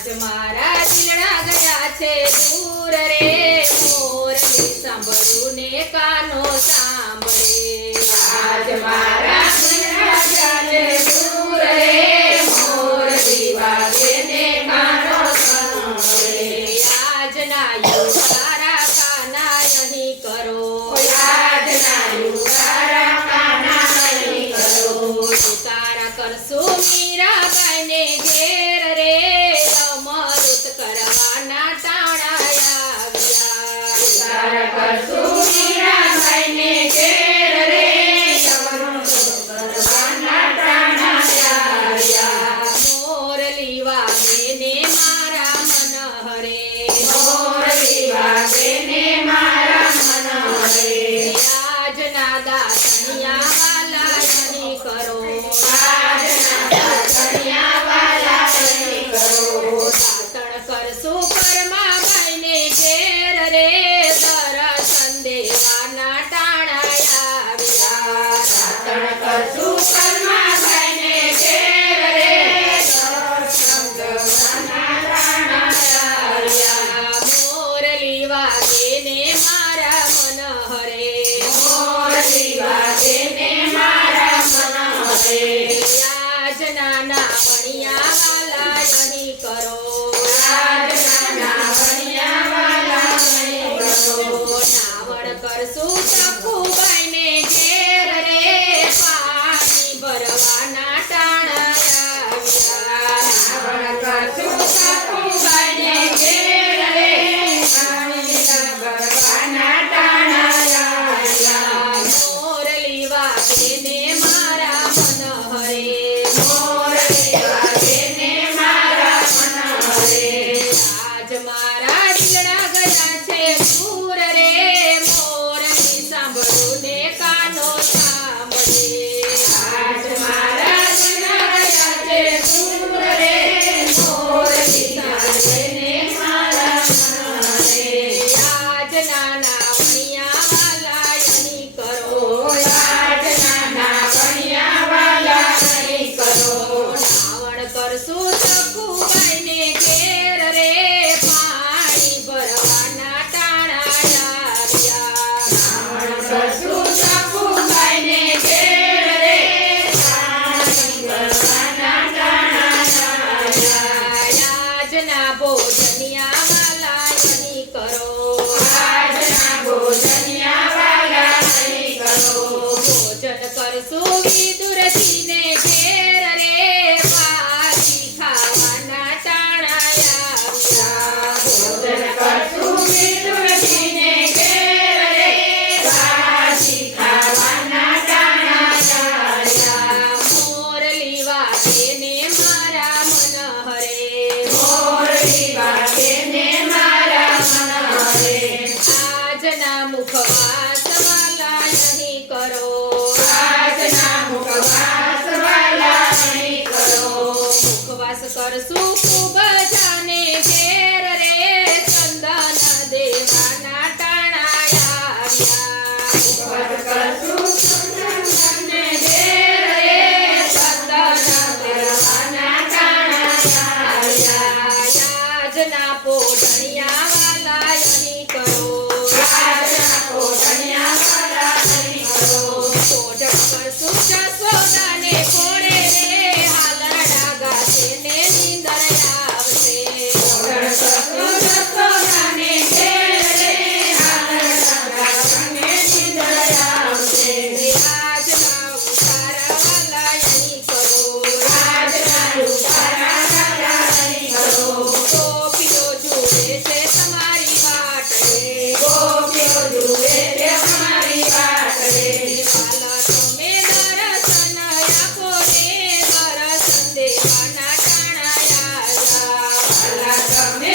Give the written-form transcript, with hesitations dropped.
આજ મારા દિલડા ગયા છે દૂર રે મોરલી સાંભળ્યું ને કાનો સાંભળે આજ મારા દિલડા ગયા છે દૂર રે મોરલી વાગે ને કાનો સાંભળે આજના યુવારા કાના અહીં કરો આજના યુવારા કાના અહીં કરો તારા કરશું મીરાબાઈને ઘેર રે અમૃત કરવાના ટાણા આવ્યા તારા કરશું મીરાબાઈને ઘેર રે અમૃત કરવાના ટાણા આવ્યા મોરલી વાગે ને મારા મન હરે મોરલી વાગે ને મારા મન હરે આજના દાસનિયા વાલા અહીં કરો આજના દાસનિયા વાલા અહીં કરો દાતણ કરશું પરમાબાઈને ઘેર રે દર્શન દેવાના ટાણા આવ્યા દાતણ કરશું પરમાબાઈને ઘેર રે દર્શન દેવાના ટાણા આવ્યા મોરલી વાગે ને મારા મન હરે મોરલી વાગે ને મારા મન હરે આજના નાવણિયા વાલા અહીં કરો આજના નાવણિયા વાલા અહીં કરો નાવણ કરશું ચકુબાઈને ઘેર રે પાણી ભરવાના ટાણા આવ્યા નાવણ કરશું ચકુબાઈને ઘેર રે પાણી ભરવાના ટાણા આવ્યા મોરલી વાગે ને મારા મન હરે મોરલી વાગે ને મારા મન હરે આજ મારા દિલડા ગયા છે દૂર રે મોરલી સાંભળું ને કાનો સાંભળે આજ મારા દિલડા ગયા છે દૂર રે મોરલી વાગે ને મારા મન હરે આજના નાવણિયા વાલા અહીં કરો આજના નાવણિયા વાલા અહીં કરો નાવણ કરશું ચકુબાઈને ઘેર રે પાણી ભરવાના ટાણા આવ્યા નાવણ કરશું ચકુબાઈને ઘેર રે પાણી ભરવાના ટાણા આવ્યા આજના ભોજનિયા વાલા અહીં કરો આજના ભોજનિયા વાલા અહીં કરો ભોજન કરશું વિદુરજીને ઘેર રે પાછી ખાવાના ટાણા આવ્યા ભોજન કરશું વિદુરજીને ઘેર રે પાછી ખાવાના ટાણા આવ્યા મોરલી વાગે ને મારા મન હરે મોરલી વાગે ને મારા મન હરે આજના મુખવાસ વાલા અહીં કરો આજના મુખવાસ વાલા અહીં કરો મુખવાસ કરશું ખૂબ જાને ઘેર રે ચંદન દેવાના ટાણા આવ્યા વટ કરશું સુંદરને ઘેર રે ચંદન દેવાના ટાણા આવ્યા આજના પોઢણિયા વાલા અહીં કરો આજના પોઢણિયા વાલા અહીં કરો પોઢણ કરશું જસોદાને કોળે રે હાલરડા ગાશે ને નીંદર આવશે પોઢણ કરશું જસોદાને ઘેર રે હાલરડા ગાશે નીંદર આવશે આજના ઉતારા વાલા અહીં કરો આજના ઉતારા વાલા અહીં કરો ગોપીઓ જુએ છે તમારી વાટ રે ગોપીઓ જુએ છે અમારી વાટ રે વાલા તમે દર્શન આપો રે દર્શન દેવાના ટાણા આવ્યા વાલા તમે